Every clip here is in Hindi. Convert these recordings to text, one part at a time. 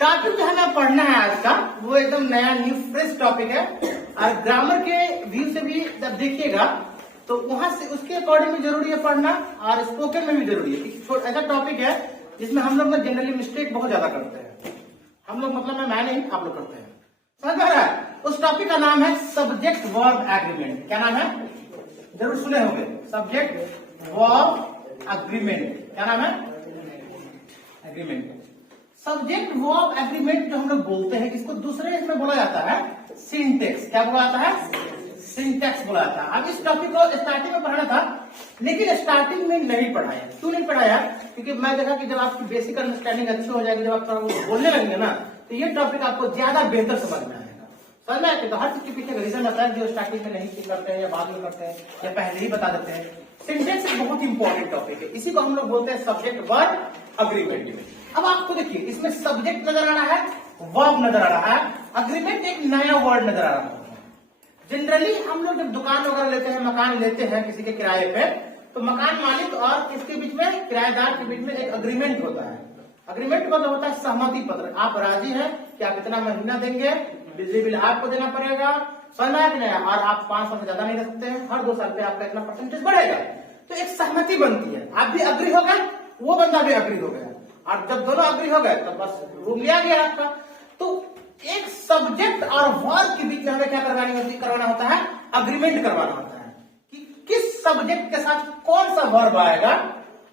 टॉपिक जो हमें पढ़ना है आज का वो एकदम नया न्यू फ्रेश टॉपिक है और ग्रामर के व्यू से भी जब देखिएगा तो वहां से उसके अकॉर्डिंग भी जरूरी है पढ़ना और स्पोकन में भी जरूरी है। ऐसा टॉपिक है जिसमें हम लोग जनरली मिस्टेक बहुत ज्यादा करते हैं। हम लोग मतलब मैं नहीं, आप लोग करते हैं। समझ में आ रहा है? उस टॉपिक का नाम है सब्जेक्ट वर्ब एग्रीमेंट। क्या नाम है? जरूर सुने होंगे, सब्जेक्ट वर्ब एग्रीमेंट। क्या नाम है? एग्रीमेंट। सब्जेक्ट वर्ब एग्रीमेंट जो हम लोग बोलते हैं इसको दूसरे इसमें बोला जाता है सिंटेक्स। क्या बोला जाता है? सिंटेक्स बोला जाता है। अब इस टॉपिक को स्टार्टिंग में पढ़ाना था लेकिन स्टार्टिंग में नहीं पढ़ाया। क्यों नहीं पढ़ाया? क्योंकि मैं देखा कि जब आपकी बेसिक अंडरस्टैंडिंग अच्छी हो जाएगी, जब आप बोलने लगेंगे ना तो ये टॉपिक आपको ज्यादा बेहतर समझ में आएगा। समझ में आएगा? तो हर चीज के पीछे रीजन आता है जो स्टार्टिंग में नहीं करते हैं या बाद में करते हैं या पहले ही बता देते हैं। सिंटेक्स एक बहुत इंपॉर्टेंट टॉपिक है, इसी को हम लोग बोलते हैं सब्जेक्ट वर्ब अग्रीमेंट। अब आपको देखिए इसमें सब्जेक्ट नजर आ रहा है, वर्ब नजर आ रहा है, अग्रीमेंट एक नया वर्ड नजर आ रहा है। जनरली हम लोग जब दुकान वगैरह लेते हैं, मकान लेते हैं किसी के किराए पे, तो मकान मालिक और किसके बीच में, किराएदार के बीच में एक अग्रीमेंट होता है। अग्रीमेंट मतलब होता है सहमति पत्र। आप राजी हैं कि आप इतना महीना देंगे, बिजली बिल आपको देना पड़ेगा, समझ में आया, और आप 5 साल से ज्यादा नहीं रह सकते हैं, हर 2 साल पे आपका इतना परसेंटेज बढ़ेगा। तो एक सहमति बनती है, आप भी अग्री हो गए, वो बंदा भी अग्री हो गया, और जब दोनों अग्री हो गए तो बस रूम लिया गया आपका। तो एक सब्जेक्ट और वर्ब के बीच में हमें क्या करवाना होता है? अग्रीमेंट करवाना होता है कि किस सब्जेक्ट के साथ कौन सा वर्ब आएगा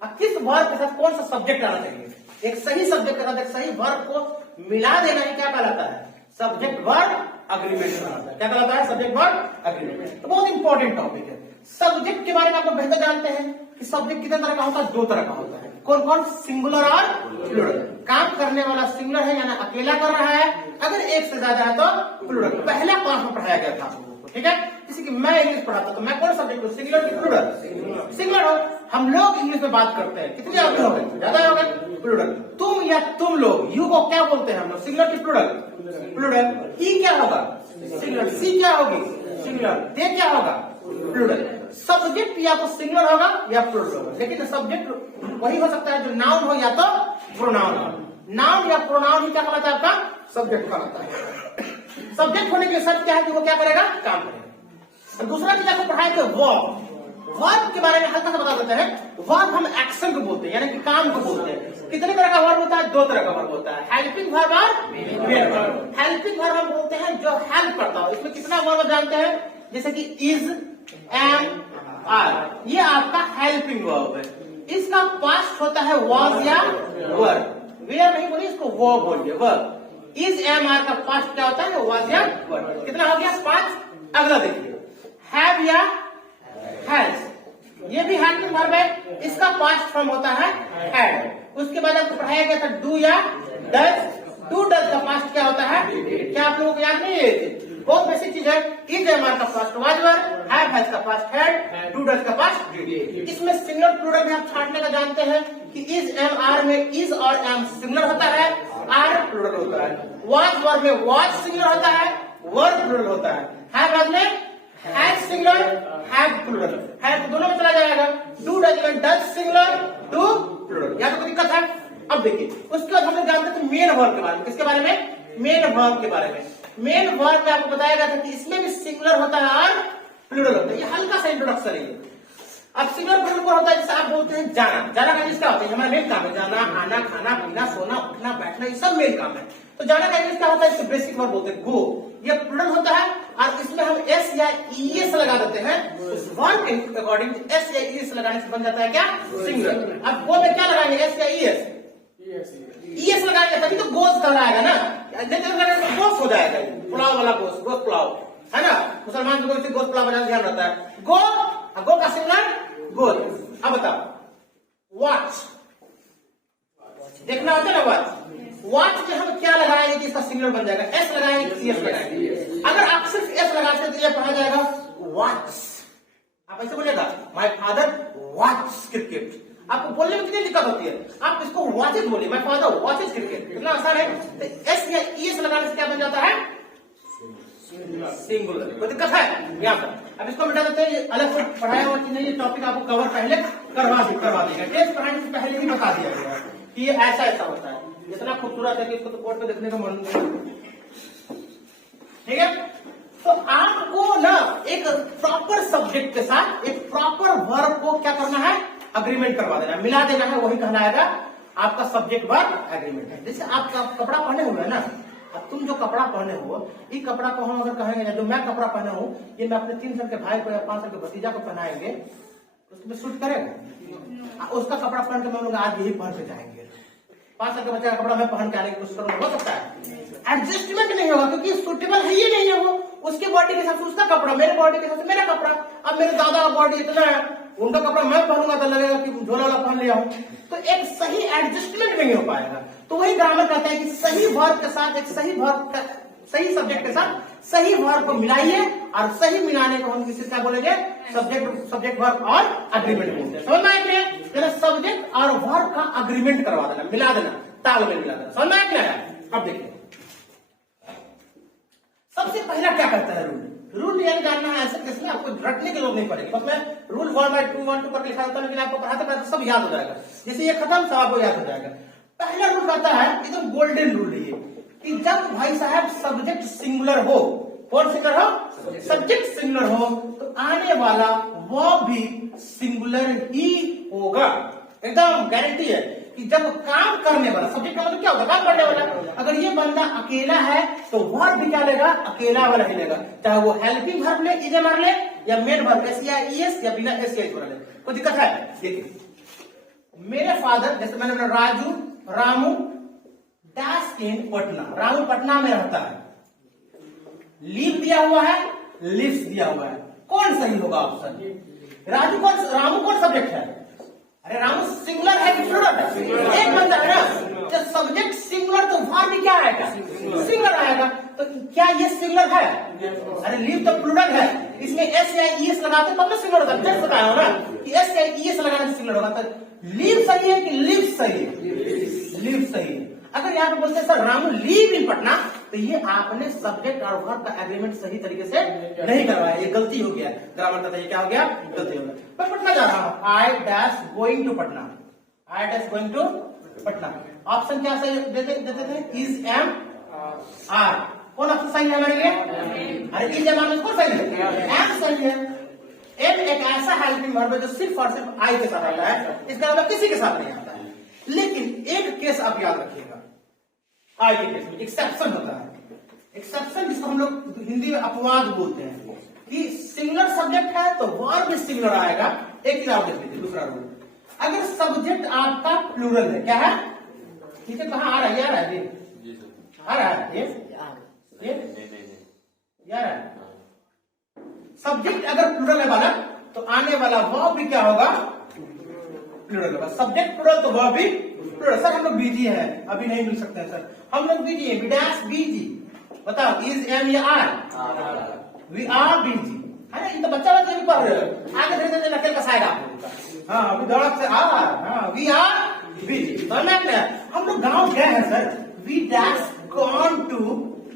और किस वर्ब के साथ कौन सा सब्जेक्ट आना चाहिए। एक सही सब्जेक्ट के साथ एक सही वर्ब को मिला देना ही क्या कहलाता है? सब्जेक्ट वर्ब अग्रीमेंट कहलाता है। क्या कहलाता है? Subject verb agreement. तो बहुत इंपॉर्टेंट टॉपिक है। सब्जेक्ट के बारे में आप लोग बेहतर जानते हैं कि सब्जेक्ट कितने तरह का होता है? 2 तरह का होता है। कौन कौन? सिंगुलर और प्लूरल। काम करने वाला सिंगुलर है यानी अकेला कर रहा है, अगर एक से ज्यादा है तो प्लूरल। पहला क्लास में पढ़ाया गया था आप लोगों को, ठीक है? जैसे कि मैं इंग्लिश पढ़ाता तो मैं कौन सब्जेक्ट हूँ? सिंगुलर की प्लूरल? सिंगुलर हो। हम लोग इंग्लिश में बात करते हैं, कितने आपके हो गए? ज्यादा हो गए, प्लूरल। तुम या तुम लोग, यू को क्या बोलते हैं हम लोग? सिंगुलर की प्लूरल? प्लूरल। ई क्या होगा? सिंगुलर। सी क्या होगी? सिंगुलर। दे क्या होगा? प्लूरल। सब्जेक्ट या तो सिंगुलर होगा या प्लूरल होगा, लेकिन सब्जेक्ट वही हो सकता है जो नाउन हो या तो प्रोनाउन हो। नाउन या प्रोनाउन ही क्या कहलाता है? आपका सब्जेक्ट कहलाता है। सब्जेक्ट होने के शर्त क्या है कि वो क्या करेगा? काम करेगा। और दूसरा चीज आपको पढ़ाए थे वर्ब। वर्ब के बारे में हल्का सा बता देते हैं। वर्ब हम एक्शन को बोलते हैं यानी कि काम को बोलते हैं। कितने तरह का वर्ब होता है? 2 तरह का वर्ब होता है, हेल्पिंग वर्ब और मेन वर्ब। हेल्पिंग वर्ब हम बोलते हैं जो हेल्प करता हो। इसमें कितना वर्ब जानते हैं? जैसे कि इज, एम, आर, ये आपका हेल्पिंग वर्ब है। इसका पास्ट होता है वाज या वर। वेयर नहीं बोलिए, इसको वर्ब बोलिए, वर्ब। इज, एम, आर का पास्ट क्या होता है? वाज या वर। कितना हो गया? 5। अगला देखिए, हैव या हैज, ये भी हेल्पिंग वर्ब है। इसका पास्ट फॉर्म होता है हैड। उसके बाद आपको पढ़ाया गया था डू या डज। डू डज का पास्ट क्या होता है? क्या आप लोगों को याद नहीं है? बहुत बेसिक चीज है। इज, एम, आर का past was were, have has का पास्ट हैड, डू डज का पास्ट डिड। इसमें सिंगुलर प्लूरल भी आप छांटने का जानते हैं कि इज, एम, आर में इज और एम सिंगुलर होता है, आर प्लूरल होता है। वाज वर्ब में वाज सिंगुलर होता है, वर प्लूरल होता है। हैव हैज में has singular, have plural. Have दोनों में चला जाएगा। डू डज में डज सिंगुलर, डू प्लूरल। यहाँ तो कोई दिक्कत है? अब देखिए उसके बाद हम लोग जानते थे मेन वर्ब के बारे में। किसके बारे में? मेन वर्ब के बारे में। मेन वर्ब में आपको बताया गया था कि इसमें भी सिंगुलर होता है और प्लूरल होता है। ये हल्का सा इंट्रोडक्शन है। अब सिंगुलर प्लूरल को होता है जैसे आप बोलते हैं जाना। जाना का इंग्लिश क्या होता है? हमारा मेन काम है जाना, आना, खाना, पीना, सोना, उठना, बैठना, ये सब मेन काम है। तो जाना का इंग्लिश क्या होता है? इसको बेसिक वर्ब बोलते हैं गो। ये प्लूरल होता है और इसमें हम एस या ईएस लगा देते हैं। उस वर्ब के अकॉर्डिंग एस या ईएस लगाने से बन जाता है क्या? सिंगुलर। अब गो में क्या लगाएंगे? एस या ईएस? ईएस लगाएंगे तभी तो गोस कहलाएगा ना। तो गोस हो जाएगा, पुलाव वाला गोस, गोस पुलाव है ना। मुसलमान लोगों को गोस पुलाव बनाने ध्यान रहता है। गो, गो का सिंगुलर गोल। अब बताओ वॉच, देखना होता है ना वॉच। वॉच में हम क्या लगाएंगे कि इसका सिंगुलर बन जाएगा? एस लगाएंगे कि एस लगाएंगे? अगर आप सिर्फ एस लगाते हैं तो यह पढ़ा जाएगा वॉच। आप ऐसे बोलिएगा माय फादर वॉच क्रिकेट। आपको बोलने में कितनी दिक्कत होती है? आप इसको वॉचेज बोलिए, माय फादर वॉचेज क्रिकेट। कितना आसान है। तो एस या ईएस लगाने से क्या बन जाता है? सिंगुलर। कोई दिक्कत है यहाँ पर? अब इसको मिटा देते हैं। ये अलग से पढ़ाया हुआ कि नहीं, ये टॉपिक आपको कवर पहले करवा देगा। टेस्ट पढ़ाने से पहले ही बता दिया गया कि ये ऐसा ऐसा होता है। इतना खूबसूरत है कि इसको तो कोर्ट में देखने का मन नहीं। ठीक है, तो आपको ना एक प्रॉपर सब्जेक्ट के साथ एक प्रॉपर वर्ब को क्या करना है, अग्रीमेंट करवा देना, मिला देना है, वही कहलाएगा आपका सब्जेक्ट वर्ब एग्रीमेंट है। जैसे आप कपड़ा पहने हुए है ना, अब तुम जो कपड़ा पहने हो, ये कपड़ा को हम अगर कहेंगे जो मैं कपड़ा पहने हूँ, ये मैं अपने 3 साल के भाई को या 5 साल के भतीजा को पहनाएंगे तो उसमें सूट करेगा? उसका कपड़ा पहन के हम लोग आज यही पहन के जाएंगे, 5 साल के बच्चे का कपड़ा मैं पहन के आने की कोशिश करूंगा, हो सकता है एडजस्टमेंट नहीं होगा, क्योंकि सूटेबल है ही नहीं है वो, उसके बॉडी के हिसाब से उसका कपड़ा, मेरे बॉडी के हिसाब से मेरा कपड़ा। अब मेरे दादा का बॉडी इतना है, उनका कपड़ा मैं पहनूंगा तो लगेगा कि झोला वाला पहन लिया हूं, तो एक सही एडजस्टमेंट नहीं हो पाएगा। तो वही ग्रामर कहता है कि सही वर्ब के साथ एक सही वर्ब, सही सब्जेक्ट के साथ सही वर्ब को मिलाइए, और सही मिलाने को हम किसी क्या बोलेंगे, सब्जेक्ट वर्ब और अग्रीमेंट बोलते हैं। समझ में आया? सब्जेक्ट और वर्ब का अग्रीमेंट करवा देना, मिला देना, ताल में मिला देना। समझ में आया? अब देखिए सबसे पहला क्या करता है रूल। रूल यानी जानना है ऐसे कैसे, आपको रटने की जरूरत नहीं पड़ेगी, बस मैं रूल 1/2 पर लिखा होता है, लेकिन आपको पढ़ाते पढ़ाते सब याद हो जाएगा। जैसे ये खत्म सब आपको याद हो जाएगा। पहला रूल कहता है, एकदम गोल्डन रूल है कि जब भाई साहब सब्जेक्ट सिंगुलर हो, कौन सिंगुलर हो, सब्जेक्ट सिंगुलर हो, तो आने वाला वो भी सिंगुलर ही होगा। एकदम गारंटी है कि जब काम करने वाला, सब्जेक्ट का मतलब क्या होगा, काम करने वाला, अगर ये बंदा अकेला है तो वर्ब भी क्या लेगा, अकेला वाला ही लेगा, चाहे वो हेल्पिंग वर्ब ले, ईएमआर ले, या मेन वर्ब एसईआईएस या बिना एसईआई वाला ले, कोई दिक्कत है? देखिए मेरे फादर, जैसे मैंने बोला राजू रामू डैश इन पटना, रामू पटना में रहता है, लीव दिया हुआ है, लिव्स दिया हुआ है, कौन सही होगा ऑप्शन? रामू कौन सब्जेक्ट है? अरे रामू सिंगुलर है कि प्लूरल है? एक बंदा है ना, जब सब्जेक्ट सिंगुलर तो वर्ब भी क्या आएगा, सिंगुलर आएगा। तो क्या ये सिंगुलर है? अरे लीव तो प्लूरल है, इसमें एस या ईएस लगाते तब तो सिंगुलर होता है। जस्ट बताया हो ना कि एस या ईएस लगाने से सिंगुलर होगा। तो लीव सही है कि लिव सही है? लिव सही है। अगर यहाँ पे बोलते हैं सर रामू लीव इन पटना, तो ये आपने सब्जेक्ट और वर्ब का एग्रीमेंट सही तरीके से नहीं करवाया, ये गलती हो गया। ग्रामर का ये क्या हो गया, गलती हो गया। मैं पटना जा रहा हूँ, I dash going to Patna, I dash going to Patna. Option क्या सही देते थे, इज एम आर, कौन ऑप्शन सही है हमारे लिए? अरे इज एम आर में कौन सही है? एम सही है। एम एक ऐसा हेल्पिंग वर्ब है जो सिर्फ और सिर्फ आई के साथ आता है, इसका मतलब किसी के साथ नहीं आता है। लेकिन एक केस आप याद रखिएगा, आई के केस में एक्सेप्शन होता है। एक्सेप्शन जिसको हम लोग हिंदी में अपवाद बोलते हैं, कि सिंगुलर सब्जेक्ट है तो वर्ब भी सिंगुलर आएगा। एक चीज आप देख लीजिए, दूसरा रूल, अगर सब्जेक्ट आपका प्लूरल है, क्या है, नीचे कहाँ आ रहा है, आ रहा है, आ रहा है ये आ रहा है। सब्जेक्ट अगर प्लूरल है वाला, तो आने वाला वर्ब भी क्या होगा, प्लूरल होगा। सब्जेक्ट प्लूरल तो वर्ब भी प्लूरल। सर हम लोग बिजी है, अभी नहीं मिल सकते हैं सर, हम लोग बिजी है, विडास बिजी। बताओ इज एम या आर? वी आर बिजी है ना। ये तो बच्चा भी पढ़ रहे हो, आगे धीरे धीरे नकल कसाएगा आपको। हाँ अभी दौड़क से हाँ वी आर बिजी। हम लोग गाँव गए हैं sir, we dash gone to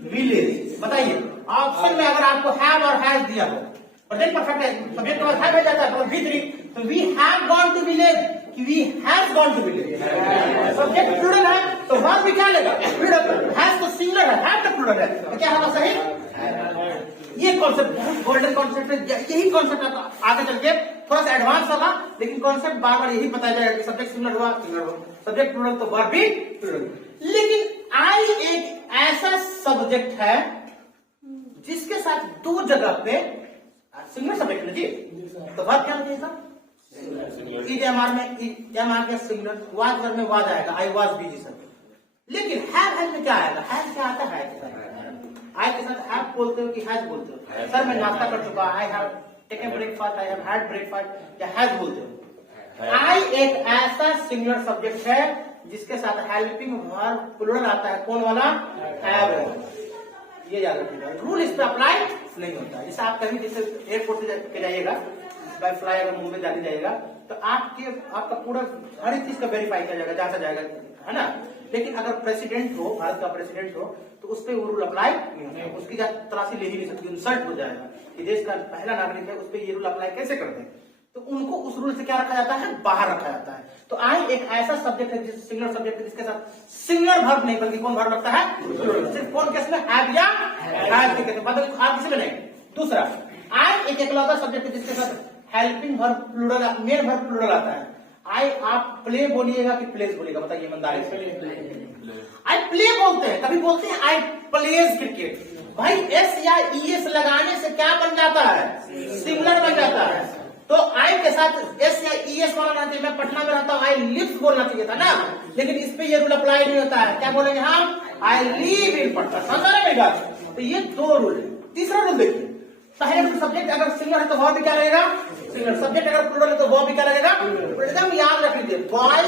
village. बताइए ऑप्शन में अगर आपको हैव और हैज दिया हो, प्रेजेंट परफेक्ट है, सब्जेक्ट के बाद हैव जाता है, तो we have gone to village कि we have gone to village. Subject plural है तो वर्ब भी क्या लेगा, प्लूरल। हैज तो सिंगुलर है, हैव तो प्लूरल है, तो क्या होगा सही? ये कॉन्सेप्ट बहुत गोल्डन कॉन्सेप्ट है। यही कॉन्सेप्ट आपको आगे चल के थोड़ा सा एडवांस होगा, लेकिन कॉन्सेप्ट बार बार यही बताया जाएगा कि सब्जेक्ट सिंगुलर हुआ, सिंगुलर हुआ, सब्जेक्ट प्लूरल तो वर्ब भी प्लूरल। लेकिन आई एक ऐसा सब्जेक्ट है जिसके साथ दो जगह पे सिंगुलर सब्जेक्ट लीजिए, तो वर्ब क्या लगेगा, इज एमआर में एम आ गया सिंगुलर, वाज वर्ब में वाज आएगा, आई वाज बिजी सर। लेकिन हैव में क्या आएगा, हैव क्या आता है, आई के साथ हैव बोलते हो कि हैज बोलते हो? सर मैं नाश्ता कर चुका, I have taken breakfast, I have had breakfast, या हैज बोलते हो? आई एक ऐसा सिंगुलर सब्जेक्ट है जिसके साथ हेल्पिंग वर्ब प्लूरल आता है, कौन वाला, हैव। ये याद रखिएगा, रूल इस पर अप्लाई नहीं होता। जैसे आप कहीं जैसे एयरपोर्ट पे जाइएगा, बाय फ्लाई अगर मुंबई जाने जाएगा, तो आपका पूरा हर एक चीज का वेरीफाई किया जाएगा, जहां से जाएगा, है ना। लेकिन अगर प्रेसिडेंट हो, भारत का प्रेसिडेंट हो, तो उस पर वो रूल अप्लाई नहीं होता, उसकी तलाशी ले ही नहीं सकती, इंसल्ट हो जाएगा कि देश का पहला नागरिक है, उस पर ये रूल अप्लाई कैसे करते हैं। तो उनको उस रूल से क्या रखा जाता है, बाहर रखा जाता है। तो आई एक ऐसा सब्जेक्ट है जिस सिंगुलर सब्जेक्ट है जिसके साथ सिंगुलर वर्ब नहीं बल्कि कौन वर्ब लगता है, सिर्फ कौन केस में, हैव या हैज के केस में, मतलब आप किसी में नहीं। दूसरा, आई एक एकलौता सब्जेक्ट है जिसके साथ helping verb plural, main verb plural आता है। आई आप प्ले बोलिएगा कि प्लेस बोलिएगा, बताइए ईमानदारी से। आई प्ले बोलते हैं, कभी बोलते हैं आई प्लेज क्रिकेट। भाई एस या ईएस लगाने से क्या बन जाता है, सिंगुलर बन जाता है। तो आई के साथ एस या ईएस वाला ना चाहिए। मैं पटना में रहता हूँ, आई लिव्स बोलना चाहिए था ना, लेकिन इस पे ये रूल अप्लाई नहीं होता है। क्या बोलेंगे हम, आई लिव इन पटना। समझ रहे मेरी बात? तो ये दो रूल है। तीसरा रूल देखिए, पहले सब्जेक्ट अगर सिंगुलर है तो वह भी क्या रहेगा, सिंगुलर। सब्जेक्ट अगर प्लूरल है तो वह भी क्या रहेगा, एकदम याद रख लीजिए। बॉय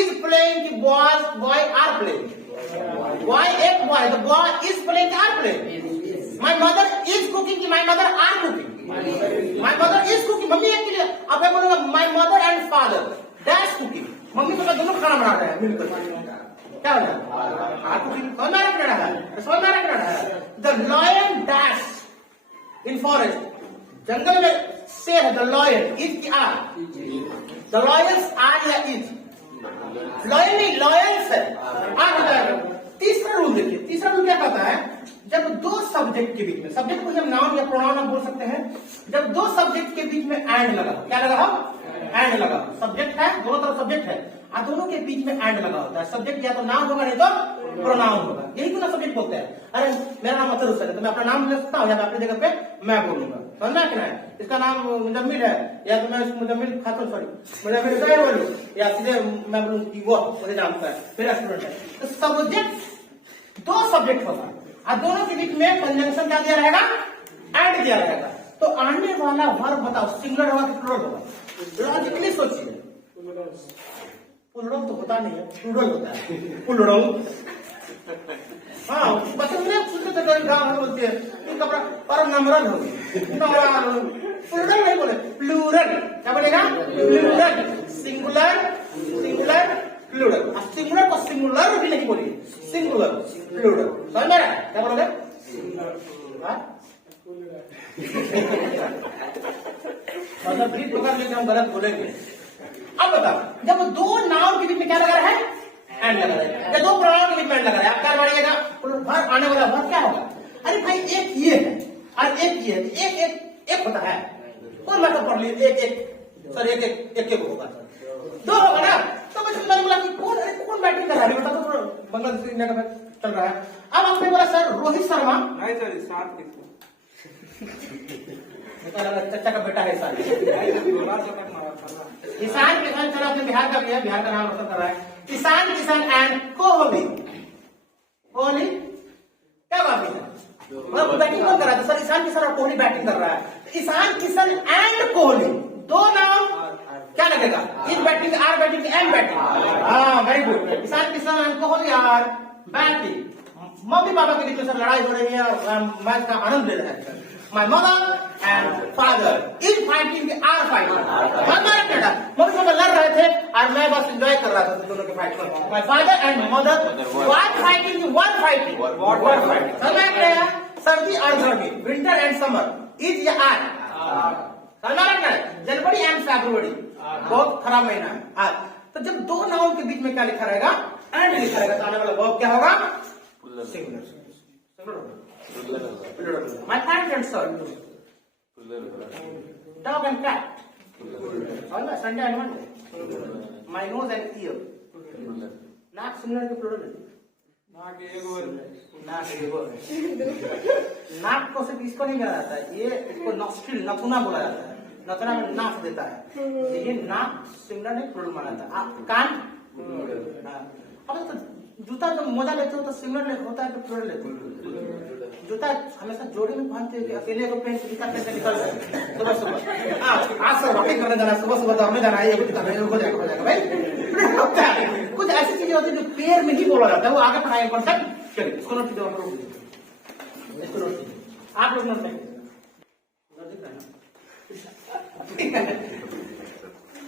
इज प्लेइंग की बॉय आर प्लेइंग। बॉय एक बॉय, तो boy is playing are playing. My mother is cooking की my mother are cooking. My mother is cooking, mummy एक के लिए। अब मैं बोलूंगा my mother and father dash cooking, mummy papa दोनों खाना बना रहे हैं मिलकर। क्या हो रहा है, कुकिंग। समझ में आ रहा है। The lion dash in forest, जंगल में शेर है, द लॉयन इज की आर, द लॉयंस आर या इज, लॉयन नहीं लॉयंस है, आर होता है। तीसरा रूल देखिए, तीसरा रूल क्या कहता है, जब दो सब्जेक्ट के बीच में, सब्जेक्ट को जब नाउन या प्रोनाउन आप बोल सकते हैं, जब दो सब्जेक्ट के बीच में एंड लगा, क्या लगा हो, एंड लगा। सब्जेक्ट है, दोनों तरफ सब्जेक्ट है और दोनों के बीच में एंड लगा होता है। सब्जेक्ट या तो नाउन होगा नहीं तो प्रोनाउन होगा, यही क्यों ना सब्जेक्ट बोलते हैं। अरे मेरा नाम अतर हुसैन है, तो मैं अपना नाम ले सकता हूँ, या अपनी जगह पे मैं बोलूंगा, समझना क्या है। इसका नाम मुजम्मिल है, या तो मैं मुजम्मिल खातून, सॉरी मुजम्मिल हुसैन बोलूं, या सीधे मैं बोलूं कि वो मुझे जानता है, मेरा स्टूडेंट है। तो सब्जेक्ट, दो सब्जेक्ट होगा और दोनों के बीच में कंजंक्शन क्या दिया रहेगा, एंड दिया रहेगा। तो आने वाला वर्ब बताओ, सिंगुलर होगा कि प्लूरल होगा, लॉजिकली सोचिए। प्लूरल तो होता नहीं है, प्लूरल होता है, प्लूरल। हाँ, बच्चे सुनते थे गाँव बोलते हैं कि कपड़ा पर नम्रल हो, प्लूरल नहीं बोले, प्लूरल। क्या बोलेगा, plural. Singular singular plural. Singular को सिंगुलर भी नहीं बोलिए, सिंगुलर प्लूरल। समझ में आ रहा है, क्या बोलोगे, मतलब भी प्रोग्राम लेके हम गलत बोलेंगे। अब बताओ, जब दो नाउन के बीच में क्या लगा रहा है, एंड लगा रहा है, या दो प्रोनाउन के बीच में एंड लगा रहा है, आप क्या मानिएगा, वर्ब आने वाला वर्ब क्या होगा। अरे भाई एक ये है और एक ये है, एक एक एक होता है, कौन मतलब पढ़ लीजिए, एक एक सर एक एक एक एक होगा, दो होगा ना। तो मैंने बोला कि कौन बैटिंग कर रहा है, बता तो बांग्लादेश इंडिया का मैच चल रहा है। अब आपने बोला सर रोहित शर्मा, नहीं सर चचा का बेटा है ईशान। ईशान किसान चला, अपने बिहार का भी है, बिहार का नाम रोशन कर रहा है। ईशान किसान एंड कोहली, कोहली क्या बात है, मतलब बैटिंग कौन कर रहा है, सर ईशान किसान और कोहली बैटिंग कर रहा है। ईशान किसान एंड कोहली, दो नाम क्या लगेगा, is batting are batting and batting. हाँ very good. Ishan Kishan and Kohli are batting. Mummy papa के बीच में सर लड़ाई हो रही है, मैच का आनंद ले रहे हैं। My mother and father is fighting, are fighting. Mummy papa लड़ रहे थे और मैं बस एंजॉय कर रहा था दोनों के फाइट को। My father and mother were fighting, were fighting. समझ में आ गया, सर्दी और गर्मी, विंटर एंड समर, इज या आर, समझ में आ रहा है, जनवरी एंड फरवरी, बहुत खराब महीना है आज। तो जब दो नाउन के बीच में क्या लिखा रहेगा, एंड लिखा रहेगा, तो आने वाला वर्ब क्या होगा, singular. My pants and shirt, dog and cat, Sunday and Monday, my nose and ear, नाक सिंगुलर के प्लूरल है, नाक को सिर्फ इसको नहीं कहा जाता है, ये इसको नॉस्ट्रिल, नथुना बोला जाता है, नथुना में नाक देता है, ये नाक सिंगुलर नहीं प्लूरल माना जाता है। कान, अब तो जूता जब मोजा लेते हो तो सिंगुलर होता है कि प्लूरल लेते हो। जूता हमेशा जोड़ी में पहनते हैं कि अकेले को पहन के निकल जाए सुबह सुबह। आज सर वॉकिंग करने जाना, सुबह सुबह दौड़ने जाना है, ये हो जाएगा भाई। कुछ ऐसी चीजें होती है जो पैर में ही बोला जाता है, वो आगे पढ़ाई कॉन्सेप्ट चलिए इसको नोट कीजिए, इसको नोट कीजिए, आप लोग नोट नहीं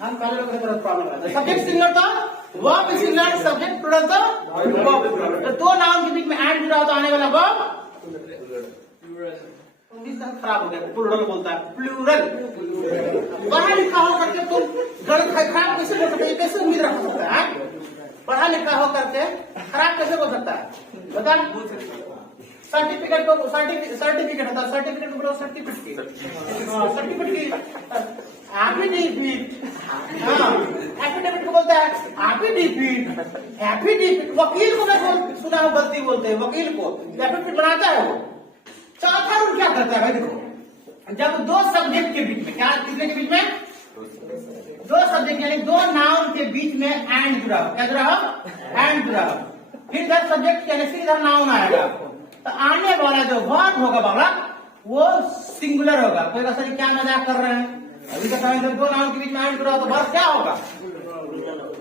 हम पहले लोग को प्रॉब्लम आता है। सब्जेक्ट सिंगुलर था, वर्ब सिंगुलर, सब्जेक्ट प्लूरल था, वर्ब प्लूरल। तो दो नाउन के बीच में एंड जुड़ा तो आने वाला वर्ब इंग्लिश खराब हो गया, प्लूरल बोलता है, प्लूरल। पढ़ा लिखा हो करके तुम गणित खराब कैसे बोल सकते, कैसे उम्मीद रख सकता है? पढ़ा लिखा हो करके खराब कैसे बोल सकता है? बता। सर्टिफिकेट को सर्टिफिकेट होता है, सर्टिफिकेट को बोलो सर्टिफिकेट की एफिडेविट, एफिडेविट को बोलता है एफिडेविट, एफिडेविट। वकील को मैं सुना हूँ गलती बोलते हैं, वकील को एफिडेविट बनाता है वो। चौथा रूल क्या करता है भाई, देखो, जब दो सब्जेक्ट के बीच में, क्या किसके के बीच में, दो सब्जेक्ट यानी दो नाउन के बीच में एंड जुड़ा हो, क्या जुड़ा हो, एंड जुड़ा हो, फिर इधर सब्जेक्ट यानी फिर इधर नाउन आएगा आपको, तो आने वाला जो वर्ब होगा बाबा वो सिंगुलर होगा। कोई सर क्या मजाक कर रहे हैं, अभी तो कहेंगे दो नाउन के बीच में एंड जुड़ा हो तो वर्ब क्या होगा,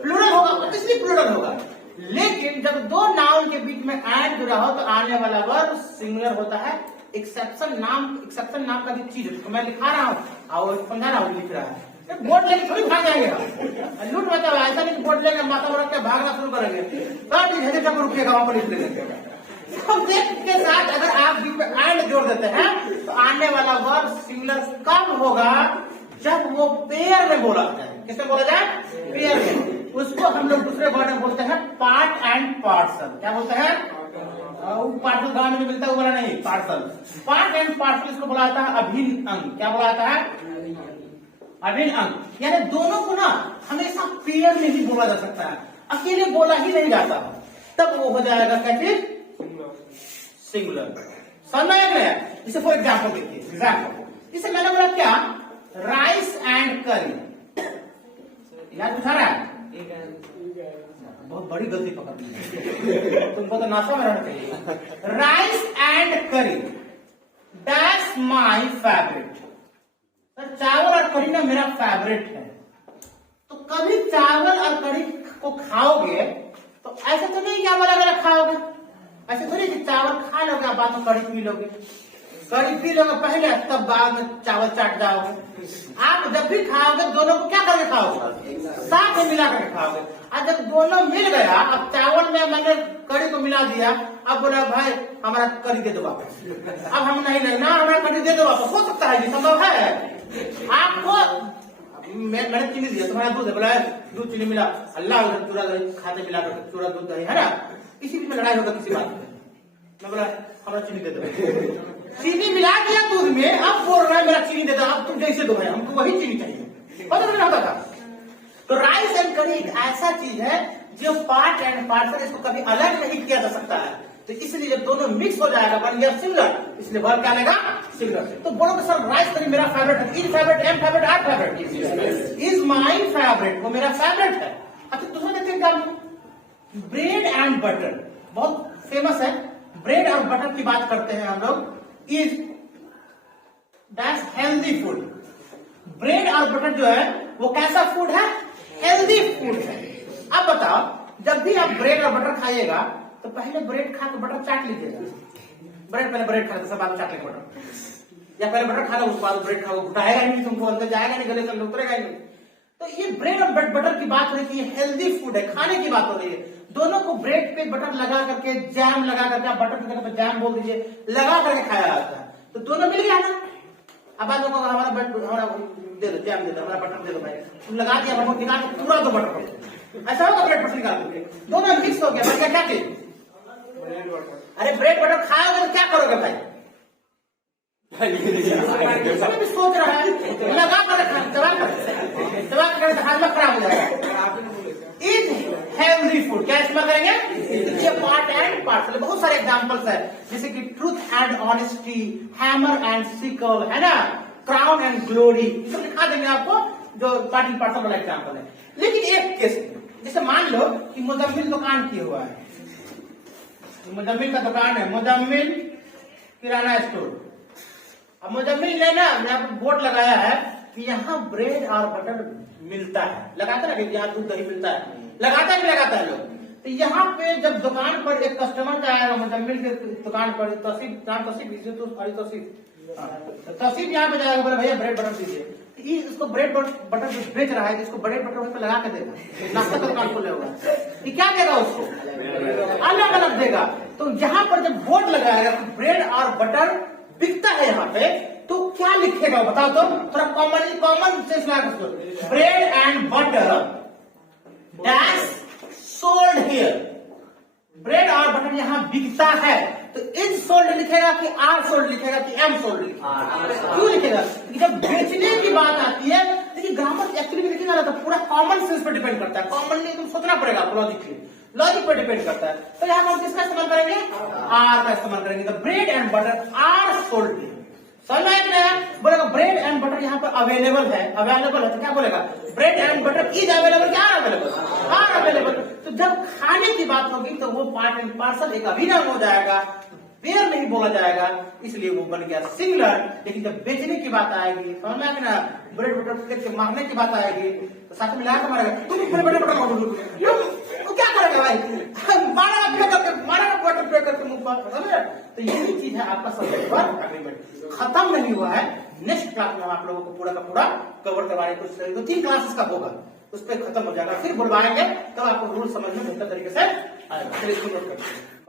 प्लूरल होगा, इसलिए प्लूरल होगा। लेकिन जब दो नाउन के बीच में एंड जुड़ा हो तो आने वाला वर्ब सिंगुलर होता है। एक्सेप्शन नाम का भी चीज है, मैं लिखा रहा हूँ और समझा रहा हूँ, लिख रहा है। बोर्ड लेके थोड़ी भाग जाएंगे, लूट मचा हुआ, ऐसा नहीं बोर्ड लेके माथा में रख के भागना शुरू करेंगे, जब रुकिएगा वहां पर लिख लेंगे। सब्जेक्ट के साथ अगर आप बीच में एंड जोड़ देते हैं तो आने वाला वर्ब सिंगुलर कब होगा, जब वो पेयर में बोला जाता है। किसमें बोला जाए, पेयर में। उसको हम लोग दूसरे वर्ड में बोलते हैं पार्ट एंड पार्सल। क्या बोलते हैं, पार्सल गांव में जो मिलता है वो वाला नहीं, पार्सल। पार्ट एंड पार्सल इसको बोला जाता है अभिन्न अंग। क्या बोला जाता है, अभिन्न अंग। यानी दोनों को ना हमेशा पेयर में ही बोला जा सकता है, अकेले बोला ही नहीं जाता, तब वो हो जाएगा कैसे, सिंगुलर। समझ में गया। इसे फॉर एग्जाम्पल देखिए, एग्जाम्पल इसे मैंने बोला क्या, राइस एंड करी, याद उठा रहा है, बहुत बड़ी गलती पकड़ ली, तुमको तो नाशा में रहना चाहिए। राइस एंड करी दैट्स माय फेवरेट। सर चावल और करी ना मेरा फेवरेट है, तो कभी चावल और करी को खाओगे तो ऐसे तो नहीं क्या बोला अगर खाओगे, ऐसे थोड़ी कि चावल खा लोगे आप बाद में कड़ी पी लोगे, कड़ी पी लोगे पहले तब बाद में चावल चाट जाओगे। आप जब भी खाओगे दोनों को क्या करके खाओगे, साथ में मिला करके खाओगे। और जब दोनों मिल गया, अब चावल में मैंने कड़ी को मिला दिया, अब बोला भाई हमारा कड़ी दे दो वापस, अब हम नहीं ना हमारा कड़ी दे दो वापस, हो सकता है ये संभव है। आपको मैंने चीनी दिया, तुम्हारा दूध है, बोला दूध चीनी मिला, अल्लाह चूरा दही खाते मिला कर चूरा दूध दही है ना, इसी बीच में लड़ाई होगा किसी बात में, मैं बोला हमारा चीनी दे दो, चीनी मिला दिया दूध में, अब बोल रहा है मेरा चीनी दे दो, अब तुम जैसे दो भाई हमको वही चीनी चाहिए, पता नहीं होता था। तो राइस एंड करी एक ऐसा चीज है जो पार्ट एंड पार्सल, इसको कभी अलग नहीं किया जा सकता है, तो इसलिए जब दोनों मिक्स हो जाएगा बन गया सिंगुलर, इसलिए वर्ब क्या लेगा, सिंगुलर। तो बोलो कि सर राइस करी मेरा फेवरेट है, is favourite, am favourite, are favourite, is my favourite, वो मेरा फेवरेट है। अच्छा दूसरा देखते हैं, ब्रेड एंड बटर बहुत फेमस है, ब्रेड और बटर की बात करते हैं हम लोग, is that's healthy food. Bread और बटर जो है वो कैसा फूड है, हेल्दी फूड है। अब बताओ जब भी आप ब्रेड और बटर खाइएगा तो पहले ब्रेड खा के बटर चाट लीजिएगा, पहले ब्रेड खा के बाद चाट लेंगे बटर, या पहले बटर खा लो उसके बाद ब्रेड खाओ, घुटाएगा नहीं तुमको, अंदर जाएगा नहीं, गले से उतरेगा नहीं। तो ये ब्रेड और बटर की बात हो रही है, हेल्दी फूड है, खाने की बात हो रही है। दोनों को ब्रेड पे बटर लगा करके, जैम लगा करके, आप बटर की जगह पे जैम बोल दीजिए, लगा करके खाया जाता है, तो दोनों मिल गया ना। अब आप लोगों को हमारा दे दो, जैम दे दो, हमारा बटर दे दो भाई, तुम लगा दिया हमको निकाल के पूरा दो बटर, ऐसा होगा ब्रेड बटर निकाल के, दोनों मिक्स हो गया, बन गया क्या चीज, अरे ब्रेड बटर खाओगे तो क्या करोगे भाई, भी सोच रहा है लगा कर दवा कर हालत खराब हो जाएगा। इज हेल्दी फूड, क्या इस्तेमाल करेंगे, ये पार्ट एंड पार्सल। बहुत सारे एग्जांपल्स है जैसे कि truth and honesty, hammer and sickle, है ना, क्राउन एंड ग्लोरी, सब दिखा देंगे आपको जो पार्ट एंड पार्सल वाला एग्जांपल है। लेकिन एक केस जैसे मान लो कि मुजम्मिल दुकान किया हुआ है, मुजम्मिल का दुकान है, मुजम्मिल किराना स्टोर। अब मुजम्मिल ने ना यहाँ पर बोर्ड लगाया है कि यहाँ ब्रेड और बटर मिलता है, लगाता है ना, यहाँ दूध दही मिलता है, लगाता है कि लगाता है लोग। तो यहाँ पे जब दुकान पर एक कस्टमर का आएगा मुजम्मिल के दुकान पर, तौसीफ नाम, तौसीफ यहाँ पे जाएगा, बोले भैया ब्रेड बटर दीजिए, इसको ब्रेड बटर बेच रहा है, इसको ब्रेड बटर उसको लगा के देगा, नाश्ता का दुकान खोले होगा, क्या देगा उसको, अलग अलग देगा। तो यहाँ पर जब बोर्ड लगाएगा ब्रेड और बटर बिकता है यहाँ पे, तो क्या लिखेगा बताओ तो, थोड़ा कॉमन सेंस लगा कर, bread and butter dash sold here. Bread और बटर यहाँ बिकता है, तो इज सोल्ड लिखेगा कि आर सोल्ड लिखेगा कि एम सोल्ड लिखेगा? क्यों लिखेगा? क्योंकि जब बेचने की बात आती है, देखिए ग्रामर एक्चुअली लिखेगा ना तो पूरा कॉमन सेंस पर डिपेंड करता है, कॉमनली एकदम सोचना पड़ेगा आपको, लॉजिक पर डिपेंड करता है। तो यहाँ पर हम किसका इस्तेमाल करेंगे? आर का इस्तेमाल करेंगे। तो bread and butter are sold, समझ में आया? बोलेगा ब्रेड एंड बटर यहाँ पर अवेलेबल है, तो क्या बोलेगा? Bread and butter is available, क्या अवेलेबल? Are available. तो जब खाने की बात होगी तो वो पार्ट एंड पार्सल एक अभिनव हो जाएगा, पेयर नहीं बोला जाएगा, इसलिए वो बन गया सिंगुलर। लेकिन जब बेचने की बात आएगी, समझ में आएगी ना, ब्रेड बटर के मारने की बात आएगी, तो साथ में लगा मारेगा, तुम ब्रेड बटर तो क्या करेगा भाई? मारा करके मुंह पर, समझ? तो यही चीज है आपका सब्जेक्ट पर अग्रीमेंट। खत्म नहीं हुआ है, नेक्स्ट क्लास में हम आप लोगों को पूरा का पूरा कवर करवाने की कोशिश करेंगे। 3 क्लासेस का होगा, उस पर खत्म हो जाएगा, फिर बुलवाएंगे तब आपको रूल समझ में बेहतर तरीके से आएगा। चलिए